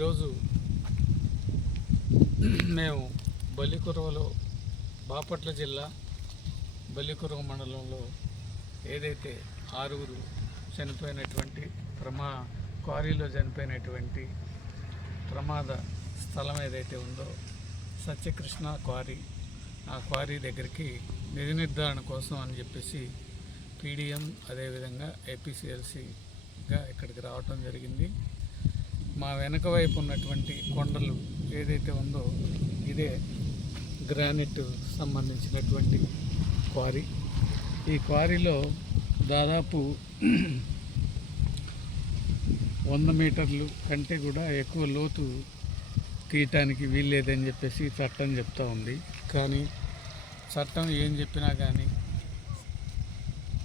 ఈరోజు మేము బలికురవలో బాపట్ల జిల్లా బలికురవ మండలంలో ఏదైతే ఆరుగురు చనిపోయినటువంటి ప్రమా క్వారీలో చనిపోయినటువంటి ప్రమాద స్థలం ఏదైతే ఉందో సత్యకృష్ణ క్వారీ. ఆ క్వారీ దగ్గరికి నిధి నిర్ధారణ కోసం అని చెప్పేసి పీడిఎం అదేవిధంగా ఏపీసీఎల్సీగా ఇక్కడికి రావటం జరిగింది. మా వెనక వైపు ఉన్నటువంటి కొండలు ఏదైతే ఉందో ఇదే గ్రానైట్ సంబంధించినటువంటి క్వారీ. ఈ క్వారీలో దాదాపు వంద మీటర్లు కంటే కూడా ఎక్కువ లోతు తీయటానికి వీల్లేదని చెప్పేసి చట్టం చెప్తా ఉంది. కానీ చట్టం ఏం చెప్పినా కానీ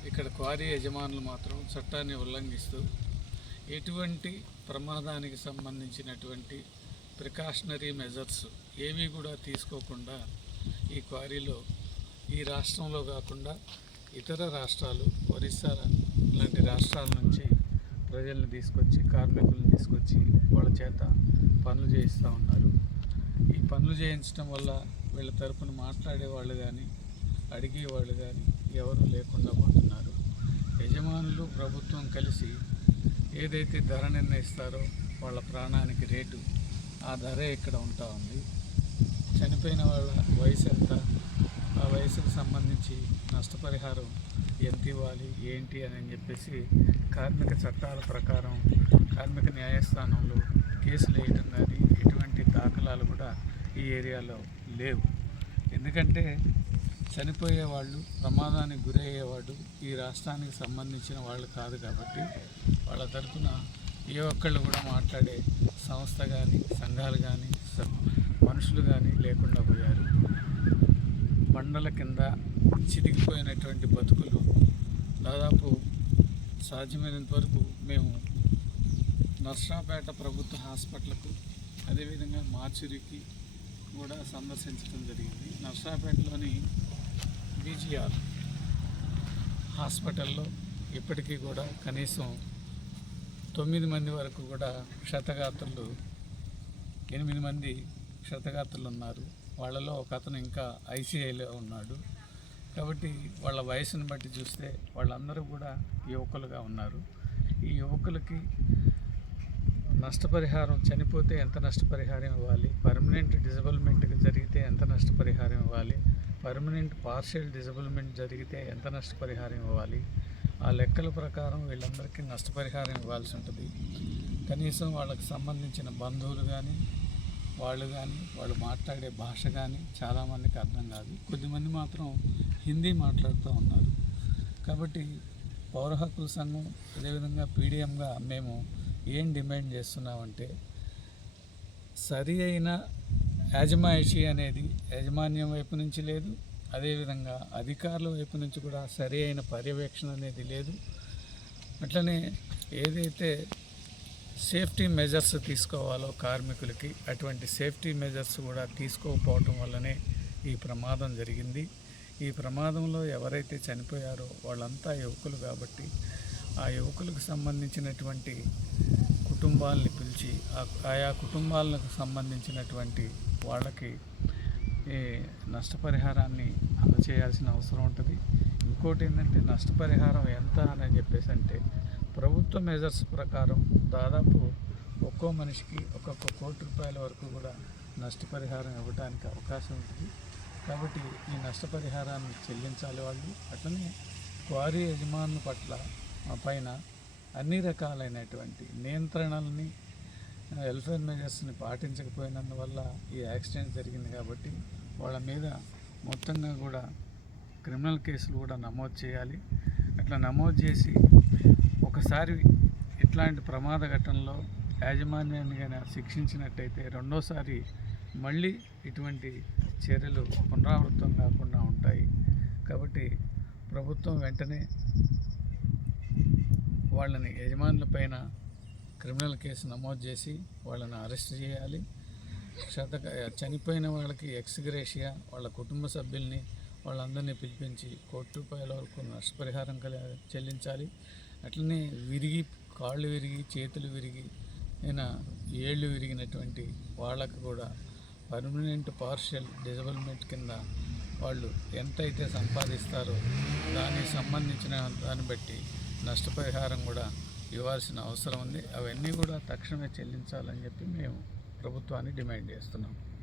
ఇక్కడ క్వారీ యజమానులు మాత్రం చట్టాన్ని ఉల్లంఘిస్తూ ఎటువంటి ప్రమాదానికి సంబంధించినటువంటి ప్రికాషనరీ మెజర్స్ ఏమీ కూడా తీసుకోకుండా ఈ క్వారీలో ఈ రాష్ట్రంలో కాకుండా ఇతర రాష్ట్రాలు ఒరిస్సా లాంటి రాష్ట్రాల నుంచి ప్రజల్ని తీసుకొచ్చి కార్మికులను తీసుకొచ్చి వాళ్ళ చేత పనులు చేయిస్తూ ఉన్నారు. ఈ పనులు చేయించడం వల్ల వీళ్ళ తరపున మాట్లాడేవాళ్ళు కానీ అడిగేవాళ్ళు కానీ ఎవరు లేకుండా పోతున్నారు. యజమానులు ప్రభుత్వం కలిసి ఏదైతే ధర నిర్ణయిస్తారో వాళ్ళ ప్రాణానికి రేటు ఆ ధరే ఇక్కడ ఉంటా ఉంది. చనిపోయిన వాళ్ళ వయసు ఎంత? ఆ వయసుకు సంబంధించి నష్టపరిహారం ఎంత ఇవ్వాలి? ఏంటి అని చెప్పేసి కార్మిక చట్టాల ప్రకారం కార్మిక న్యాయస్థానంలో కేసులు వేయటం కానీ ఎటువంటి దాఖలాలు కూడా ఈ ఏరియాలో లేవు. ఎందుకంటే చనిపోయే వాళ్ళు ప్రమాదానికి గురయ్యేవాడు ఈ రాష్ట్రానికి సంబంధించిన వాళ్ళు కాదు కాబట్టి వాళ్ళ తరఫున ఏ ఒక్కళ్ళు కూడా మాట్లాడే సంస్థ కానీ సంఘాలు కానీ స- మనుషులు కానీ లేకుండా పోయారు. బండల కింద చితికిపోయినటువంటి బతుకులు దాదాపు సాధ్యమైనంత వరకు మేము నర్సరాపేట ప్రభుత్వ హాస్పిటల్కు అదేవిధంగా మార్చురికి కూడా సందర్శించడం జరిగింది. నర్సాపేటలోని బీజీఆర్ హాస్పిటల్లో ఇప్పటికీ కూడా కనీసం తొమ్మిది మంది వరకు కూడా క్షతగాత్రులు ఎనిమిది మంది క్షతగాత్రులు ఉన్నారు. వాళ్ళలో ఒక అతను ఇంకా ఐసీఐలో ఉన్నాడు. కాబట్టి వాళ్ళ వయసును బట్టి చూస్తే వాళ్ళందరూ కూడా యువకులుగా ఉన్నారు. ఈ యువకులకి నష్టపరిహారం చనిపోతే ఎంత నష్టపరిహారం ఇవ్వాలి? పర్మనెంట్ డిజబుల్మెంట్ జరిగితే ఎంత నష్టపరిహారం ఇవ్వాలి? పర్మనెంట్ పార్షియల్ డిజబుల్మెంట్ జరిగితే ఎంత నష్టపరిహారం ఇవ్వాలి? ఆ లెక్కల ప్రకారం వీళ్ళందరికీ నష్టపరిహారం ఇవ్వాల్సి ఉంటుంది. కనీసం వాళ్ళకి సంబంధించిన బంధువులు కానీ వాళ్ళు కానీ వాళ్ళు మాట్లాడే భాష కానీ చాలామందికి అర్థం కాదు. కొద్దిమంది మాత్రం హిందీ మాట్లాడుతూ ఉన్నారు. కాబట్టి పౌర హక్కుల సంఘం అదేవిధంగా పీడిఎంగా మేము ఏం డిమాండ్ చేస్తున్నామంటే సరి అయిన యాజమాయిషి అనేది యాజమాన్యం వైపు నుంచి లేదు అదేవిధంగా అధికారుల వైపు నుంచి కూడా సరి అయిన పర్యవేక్షణ అనేది లేదు. అట్లనే ఏదైతే సేఫ్టీ మెజర్స్ తీసుకోవాలో కార్మికులకి అటువంటి సేఫ్టీ మెజర్స్ కూడా తీసుకోకపోవటం వల్లనే ఈ ప్రమాదం జరిగింది. ఈ ప్రమాదంలో ఎవరైతే చనిపోయారో వాళ్ళంతా యువకులు కాబట్టి ఆ యువకులకు సంబంధించినటువంటి కుటుంబాలని పిలిచి ఆ- ఆయా కుటుంబాలకు సంబంధించినటువంటి వాళ్ళకి ఈ నష్టపరిహారాన్ని అందచేయాల్సిన అవసరం ఉంటుంది. ఇంకోటి ఏంటంటే నష్టపరిహారం ఎంత అని చెప్పేసి అంటే ప్రభుత్వ మెజర్స్ ప్రకారం దాదాపు ఒక్కో మనిషికి ఒక్కొక్క కోటి రూపాయల వరకు కూడా నష్టపరిహారం ఇవ్వడానికి అవకాశం ఉంటుంది. కాబట్టి ఈ నష్టపరిహారాన్ని చెల్లించాలి వాళ్ళు. అట్లనే క్వారీ యజమానుల పట్ల పైన అన్ని రకాలైనటువంటి నియంత్రణల్ని వెల్ఫేర్ మెజర్స్ని పాటించకపోయినందువల్ల ఈ యాక్సిడెంట్ జరిగింది కాబట్టి వాళ్ళ మీద మొత్తంగా కూడా క్రిమినల్ కేసులు కూడా నమోదు చేయాలి. అట్లా నమోదు చేసి ఒకసారి ఇట్లాంటి ప్రమాద ఘటనలో యాజమాన్యాన్ని కానీ శిక్షించినట్టయితే రెండోసారి మళ్ళీ ఇటువంటి చర్యలు పునరావృతం కాకుండా ఉంటాయి. కాబట్టి ప్రభుత్వం వెంటనే వాళ్ళని యజమానుల పైన క్రిమినల్ కేసు నమోదు చేసి వాళ్ళని అరెస్ట్ చేయాలి. శత చనిపోయిన వాళ్ళకి ఎక్స్గ్రేషియా వాళ్ళ కుటుంబ సభ్యుల్ని వాళ్ళందరినీ పిలిపించి కోటి రూపాయల వరకు నష్టపరిహారం కలి చెల్లించాలి. అట్లనే విరిగి కాళ్ళు విరిగి చేతులు విరిగి అయినా ఏళ్ళు విరిగినటువంటి వాళ్ళకు కూడా పర్మనెంట్ పార్షియల్ డిజబుల్మెంట్ కింద వాళ్ళు ఎంతైతే సంపాదిస్తారో దానికి సంబంధించిన దాన్ని బట్టి నష్టపరిహారం కూడా ఇవ్వాల్సిన అవసరం ఉంది. అవన్నీ కూడా తక్షణమే చెల్లించాలని చెప్పి మేము ప్రభుత్వాన్ని డిమాండ్ చేస్తున్నాం.